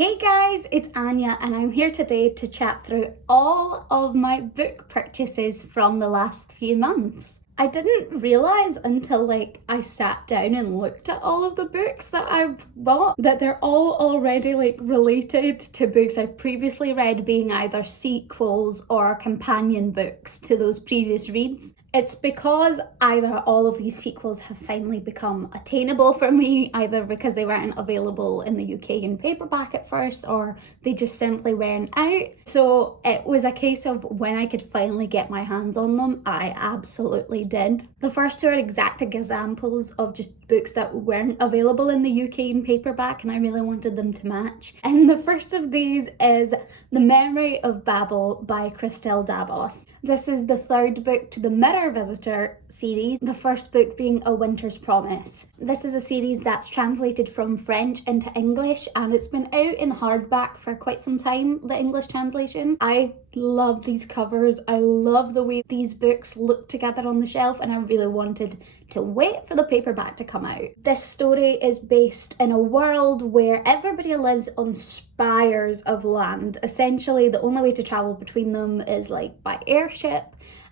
Hey guys, it's Anya and I'm here today to chat through all of my book purchases from the last few months. I didn't realise until I sat down and looked at all of the books that I've bought that they're all already related to books I've previously read, being either sequels or companion books to those previous reads. It's because either all of these sequels have finally become attainable for me, either because they weren't available in the UK in paperback at first, or they just simply weren't out. So it was a case of when I could finally get my hands on them, I absolutely did. The first two are exact examples of just books that weren't available in the UK in paperback, and I really wanted them to match. And the first of these is The Memory of Babel by Christelle Dabos. This is the third book to the Mirror Visitor series, the first book being A Winter's Promise. This is a series that's translated from French into English, and it's been out in hardback for quite some time, the English translation. I love these covers. I love the way these books look together on the shelf, and I really wanted to wait for the paperback to come out. This story is based in a world where everybody lives on spires of land. Essentially, the only way to travel between them is by airship.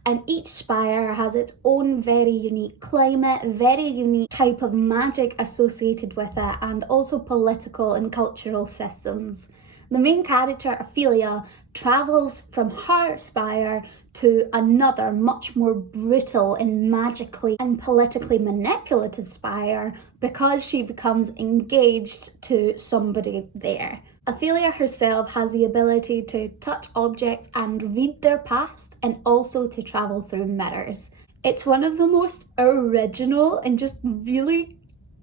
And each spire has its own very unique climate, very unique type of magic associated with it, and also political and cultural systems. The main character, Ophelia, travels from her spire to another, much more brutal and magically and politically manipulative spire because she becomes engaged to somebody there. Ophelia herself has the ability to touch objects and read their past, and also to travel through mirrors. It's one of the most original and just really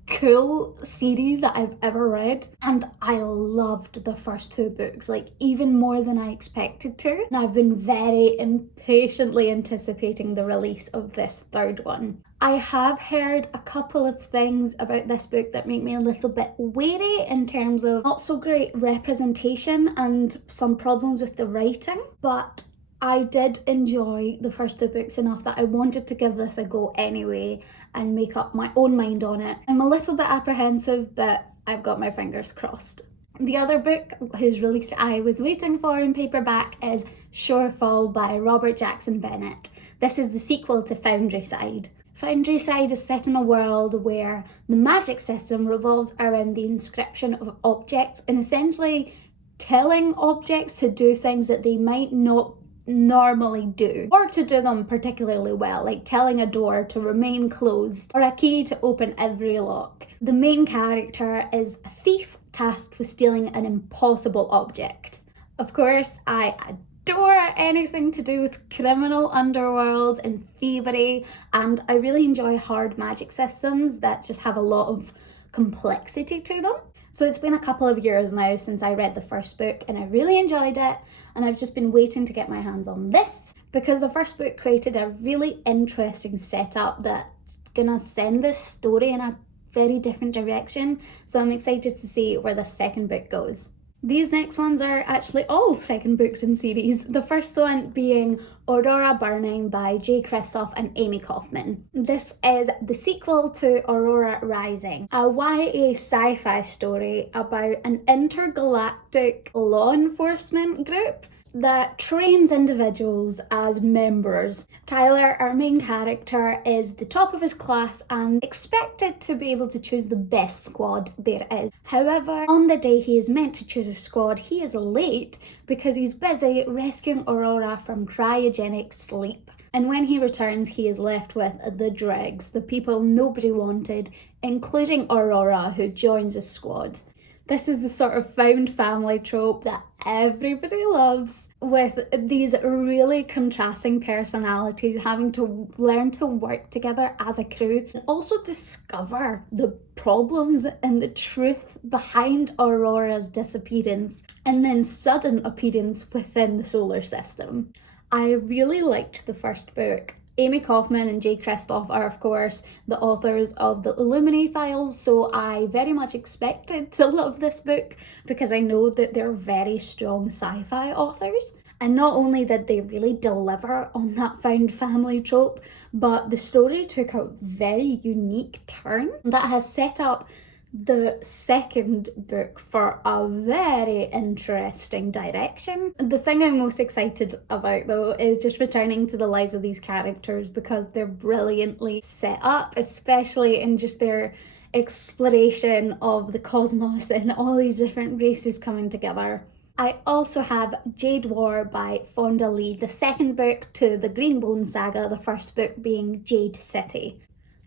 cool series that I've ever read, and I loved the first two books even more than I expected to, and I've been very impatiently anticipating the release of this third one. I have heard a couple of things about this book that make me a little bit wary in terms of not so great representation and some problems with the writing, but I did enjoy the first two books enough that I wanted to give this a go anyway and make up my own mind on it. I'm a little bit apprehensive, but I've got my fingers crossed. The other book whose release I was waiting for in paperback is Shorefall by Robert Jackson Bennett. This is the sequel to Foundryside. Foundryside is set in a world where the magic system revolves around the inscription of objects and essentially telling objects to do things that they might not normally do, or to do them particularly well, like telling a door to remain closed or a key to open every lock. The main character is a thief tasked with stealing an impossible object. Of course, I adore anything to do with criminal underworlds and thievery, and I really enjoy hard magic systems that just have a lot of complexity to them. So it's been a couple of years now since I read the first book, and I really enjoyed it, and I've just been waiting to get my hands on this because the first book created a really interesting setup that's gonna send this story in a very different direction, so I'm excited to see where the second book goes. These next ones are actually all second books in series, the first one being Audora Burning by J. Kristoff and Amy Kaufman. This is the sequel to Aurora Rising, a YA sci-fi story about an intergalactic law enforcement group that trains individuals as members. Tyler, our main character, is the top of his class and expected to be able to choose the best squad there is. However, on the day he is meant to choose a squad, he is late because he's busy rescuing Aurora from cryogenic sleep. And when he returns, he is left with the dregs, the people nobody wanted, including Aurora, who joins the squad. This is the sort of found family trope that everybody loves, with these really contrasting personalities having to learn to work together as a crew and also discover the problems and the truth behind Aurora's disappearance and then sudden appearance within the solar system. I really liked the first book. Amy Kaufman and Jade Kristoff are, of course, the authors of the Illuminae files, so I very much expected to love this book because I know that they're very strong sci-fi authors. And not only did they really deliver on that found family trope, but the story took a very unique turn that has set up the second book for a very interesting direction. The thing I'm most excited about though is just returning to the lives of these characters because they're brilliantly set up, especially in just their exploration of the cosmos and all these different races coming together. I also have Jade War by Fonda Lee, the second book to the Greenbone saga, the first book being Jade City.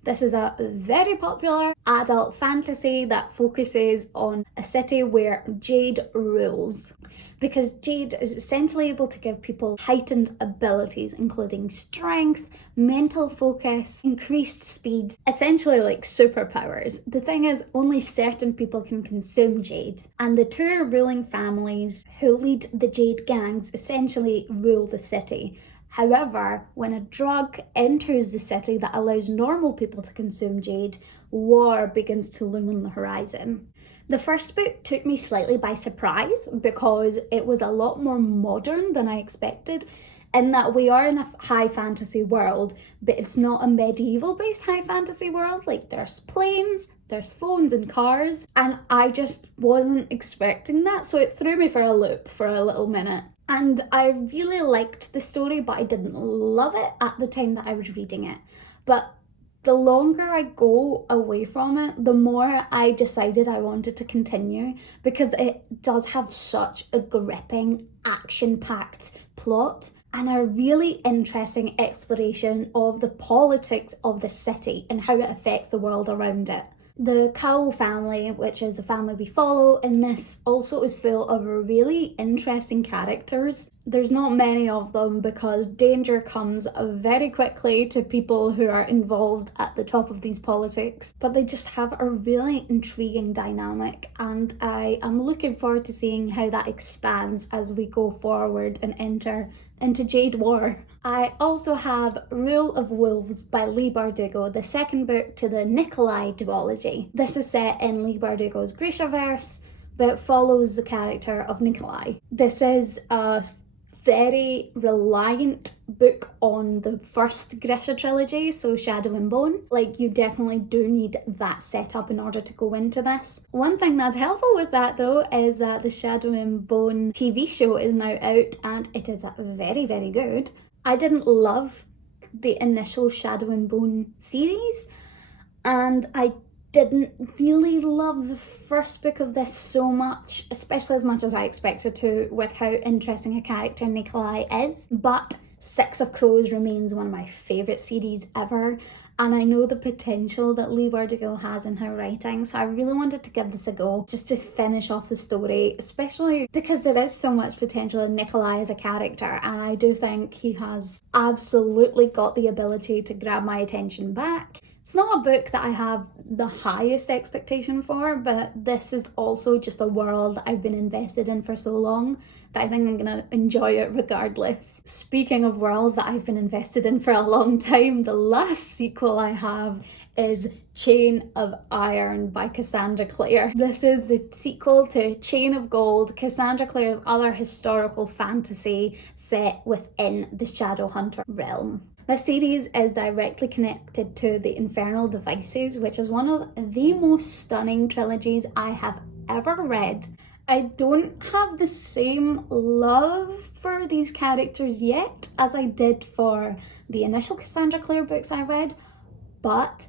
This is a very popular adult fantasy that focuses on a city where Jade rules. Because Jade is essentially able to give people heightened abilities, including strength, mental focus, increased speed, essentially like superpowers. The thing is, only certain people can consume Jade, and the two ruling families who lead the Jade gangs essentially rule the city. However, when a drug enters the city that allows normal people to consume Jade, war begins to loom on the horizon. The first book took me slightly by surprise because it was a lot more modern than I expected, in that we are in a high fantasy world, but it's not a medieval based high fantasy world. Like, there's planes, there's phones and cars, and I just wasn't expecting that, so it threw me for a loop for a little minute. And I really liked the story, but I didn't love it at the time that I was reading it. But the longer I go away from it, the more I decided I wanted to continue, because it does have such a gripping, action-packed plot and a really interesting exploration of the politics of the city and how it affects the world around it. The Cowell family, which is the family we follow in this, also is full of really interesting characters. There's not many of them because danger comes very quickly to people who are involved at the top of these politics, but they just have a really intriguing dynamic, and I am looking forward to seeing how that expands as we go forward and enter into Jade War. I also have Rule of Wolves by Leigh Bardugo, the second book to the Nikolai duology. This is set in Leigh Bardugo's Grishaverse, but follows the character of Nikolai. This is a very reliant book on the first Grisha trilogy, so Shadow and Bone. Like, you definitely do need that setup in order to go into this. One thing that's helpful with that though is that the Shadow and Bone TV show is now out and it is very, very good. I didn't love the initial Shadow and Bone series, and I didn't really love the first book of this so much, especially as much as I expected to, with how interesting a character Nikolai is. But Six of Crows remains one of my favourite series ever, and I know the potential that Leigh Bardugo has in her writing, so I really wanted to give this a go just to finish off the story, especially because there is so much potential in Nikolai as a character, and I do think he has absolutely got the ability to grab my attention back. It's not a book that I have the highest expectation for, but this is also just a world that I've been invested in for so long that I think I'm going to enjoy it regardless. Speaking of worlds that I've been invested in for a long time, the last sequel I have is Chain of Iron by Cassandra Clare. This is the sequel to Chain of Gold, Cassandra Clare's other historical fantasy set within the Shadowhunter realm. This series is directly connected to the Infernal Devices, which is one of the most stunning trilogies I have ever read. I don't have the same love for these characters yet as I did for the initial Cassandra Clare books I read, but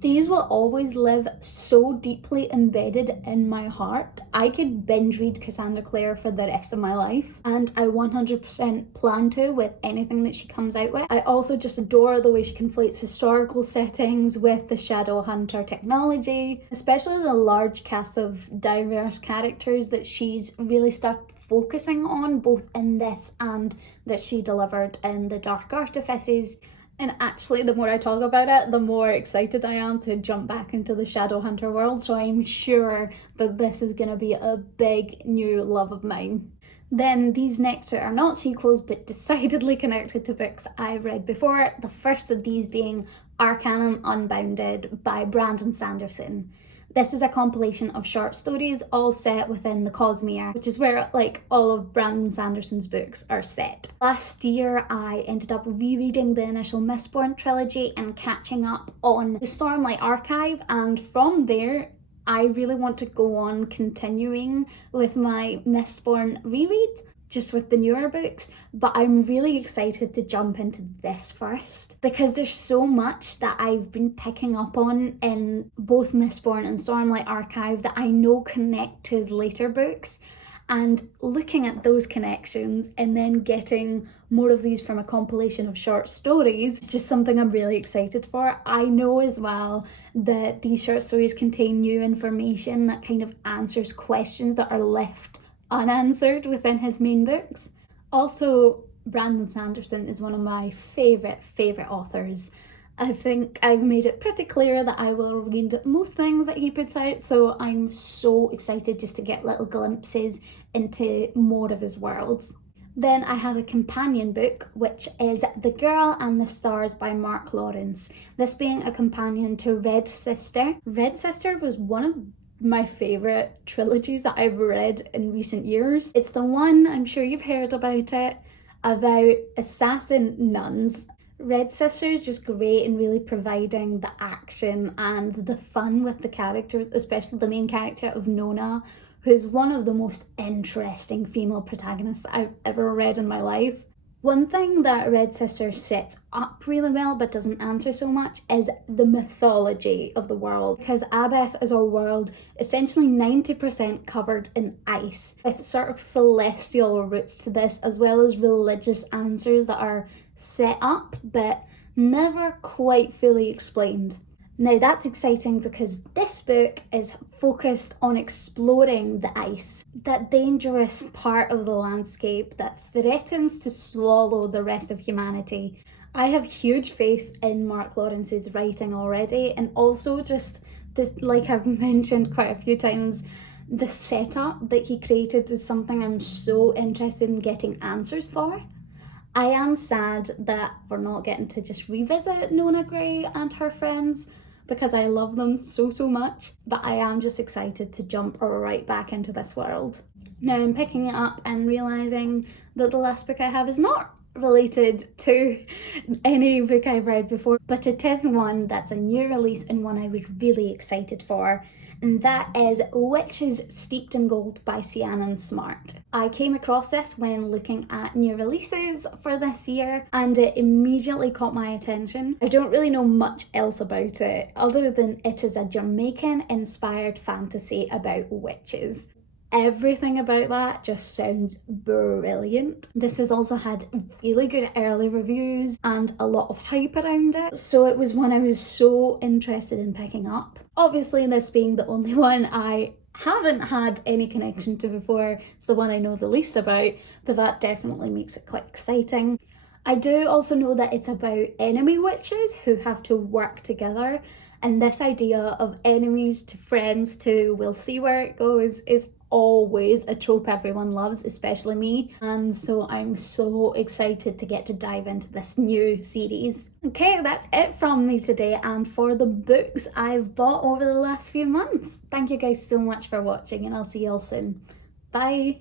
these will always live so deeply embedded in my heart. I could binge read Cassandra Clare for the rest of my life, and I 100% plan to with anything that she comes out with. I also just adore the way she conflates historical settings with the Shadowhunter technology, especially the large cast of diverse characters that she's really started focusing on, both in this and that she delivered in the Dark Artifices. And actually, the more I talk about it, the more excited I am to jump back into the Shadowhunter world, so I'm sure that this is going to be a big new love of mine. Then these next two are not sequels, but decidedly connected to books I've read before, the first of these being Arcanum Unbounded by Brandon Sanderson. This is a compilation of short stories all set within the Cosmere, which is where like all of Brandon Sanderson's books are set. Last year I ended up rereading the initial Mistborn trilogy and catching up on the Stormlight Archive, and from there I really want to go on continuing with my Mistborn reread, just with the newer books, but I'm really excited to jump into this first because there's so much that I've been picking up on in both Mistborn and Stormlight Archive that I know connect to his later books, and looking at those connections and then getting more of these from a compilation of short stories, just something I'm really excited for. I know as well that these short stories contain new information that kind of answers questions that are left unanswered within his main books. Also, Brandon Sanderson is one of my favourite authors. I think I've made it pretty clear that I will read most things that he puts out, so I'm so excited just to get little glimpses into more of his worlds. Then I have a companion book, which is The Girl and the Stars by Mark Lawrence, this being a companion to Red Sister. Red Sister was one of my favourite trilogies that I've read in recent years. It's the one, I'm sure you've heard about it, about assassin nuns. Red Sister is just great in really providing the action and the fun with the characters, especially the main character of Nona, who's one of the most interesting female protagonists I've ever read in my life. One thing that Red Sister sets up really well but doesn't answer so much is the mythology of the world, because Abeth is a world essentially 90% covered in ice, with sort of celestial roots to this, as well as religious answers that are set up but never quite fully explained. Now that's exciting because this book is focused on exploring the ice, that dangerous part of the landscape that threatens to swallow the rest of humanity. I have huge faith in Mark Lawrence's writing already, and also just this, like I've mentioned quite a few times, the setup that he created is something I'm so interested in getting answers for. I am sad that we're not getting to just revisit Nona Grey and her friends, because I love them so much, but I am just excited to jump right back into this world. Now I'm picking it up and realising that the last book I have is not related to any book I've read before, but it is one that's a new release and one I was really excited for, and that is Witches Steeped in Gold by Sianan Smart. I came across this when looking at new releases for this year, and it immediately caught my attention. I don't really know much else about it, other than it is a Jamaican-inspired fantasy about witches. Everything about that just sounds brilliant. This has also had really good early reviews and a lot of hype around it, so it was one I was so interested in picking up. Obviously, this being the only one I haven't had any connection to before, it's the one I know the least about, but that definitely makes it quite exciting. I do also know that it's about enemy witches who have to work together, and this idea of enemies to friends to we'll see where it goes is always a trope everyone loves, especially me, and so I'm so excited to get to dive into this new series. Okay, that's it from me today and for the books I've bought over the last few months. Thank you guys so much for watching, and I'll see you all soon. Bye!